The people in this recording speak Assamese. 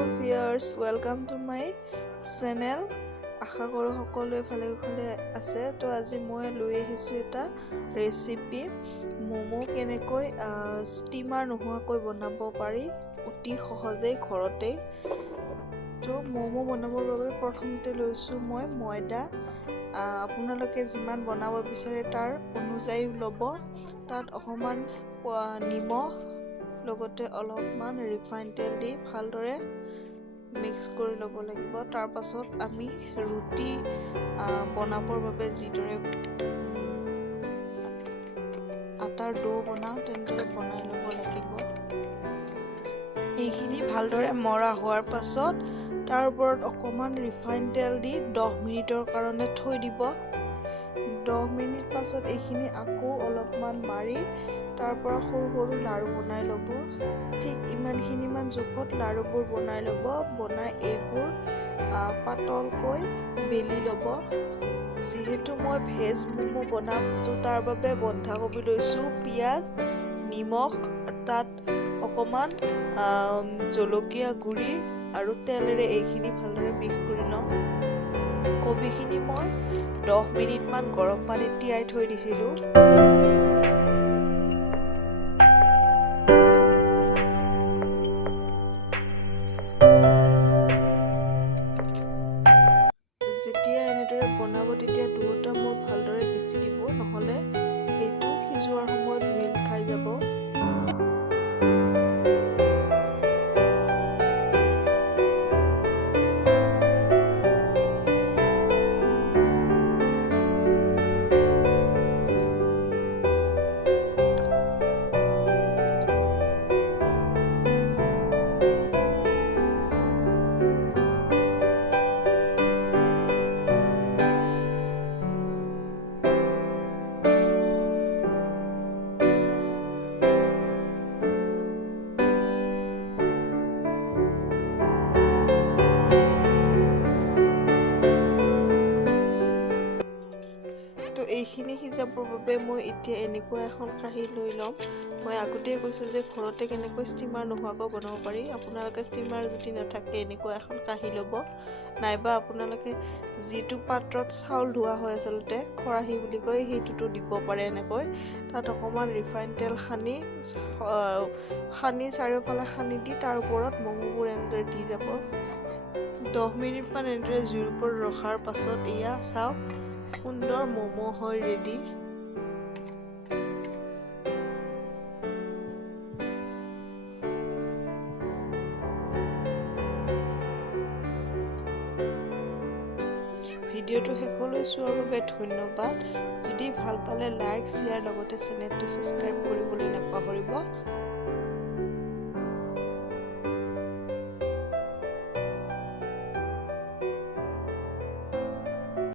Hello viewers, welcome to my channel. আশা কৰো সকলোৱে ভালে আছে। তো আজি মই লৈ আহিছো এটা ৰেচিপি মোমো কেনেকৈ ষ্টিমাৰ নোহোৱাকৈ বনাব পাৰি অতি সহজে ঘৰতে। তো মোমো বনাবৰ বাবে প্ৰথমতে লৈছো মই ময়দা। আপোনালোকে যিমান বনাব বিচাৰে তাৰ অনুযায়ী ল'ব। তাত অকমান নিমখ লগতে অলপমান ৰিফাইন তেল দি ভালদৰে মিক্স কৰি ল'ব লাগিব। তাৰ পাছত আমি ৰুটি বনাবৰ বাবে যিদৰে আটাৰ ডো বনাওঁ তেনেদৰে বনাই ল'ব লাগিব। এইখিনি ভালদৰে মৰা হোৱাৰ পাছত তাৰ ওপৰত অকমান ৰিফাইন তেল দি 10 মিনিটৰ কাৰণে থৈ দিব। 10 মিনিট পাছত এইখিনি আকৌ অলপমান মাৰি তাৰ পৰা সৰু সৰু লাৰু বনাই ল'ব। ঠিক ইমানখিনিমান জোখত লাৰুবোৰ বনাই ল'ব। বনাই এইবোৰ পাতলকৈ বেলি ল'ব। যিহেতু মই ভেজ মোমো বনাম তো তাৰ বাবে বন্ধাকবি লৈছোঁ, পিঁয়াজ, নিমখ, তাত অকমান জলকীয়া গুড়ি আৰু তেলেৰে এইখিনি ভালদৰে মিক্স কৰি লওঁ। কবিখিনি মই 10 মিনিটমান গৰম পানীত তিয়াই থৈ দিছিলোঁ। যেতিয়া এনেদৰে বনাব তেতিয়া দুয়োটা মোৰ ভালদৰে সিঁচি দিব, নহ'লে এইটো সিজোৱাৰ সময়ত মিল খাই যাব। এইখিনি সিজাবৰ বাবে মই এতিয়া এনেকুৱা এখন কাঁহী লৈ ল'ম। মই আগতেই কৈছোঁ যে ঘৰতে কেনেকৈ ষ্টিমাৰ নোহোৱাকৈ বনাব পাৰি। আপোনালোকে ষ্টিমাৰ যদি নাথাকে এনেকুৱা এখন কাঁহী ল'ব, নাইবা আপোনালোকে যিটো পাত্ৰত চাউল ধোৱা হয় আচলতে খৰাহী বুলি কয় সেইটোতো দিব পাৰে। এনেকৈ তাত অকণমান ৰিফাইন তেল সানি চাৰিওফালে সানি দি তাৰ ওপৰত মমোবোৰ এনেদৰে দি যাব। 10 মিনিটমান এনেদৰে জুইৰ ওপৰত ৰখাৰ পাছত এয়া চাওক সুন্দৰ মোমো হয় ৰেডি। ভিডিঅ'টো শেষলৈ চোৱাৰ বাবে ধন্যবাদ। যদি ভাল পালে লাইক, শ্বেয়াৰ লগতে চেনেলটো ছাবস্ক্ৰাইব কৰিবলৈ নাপাহৰিব।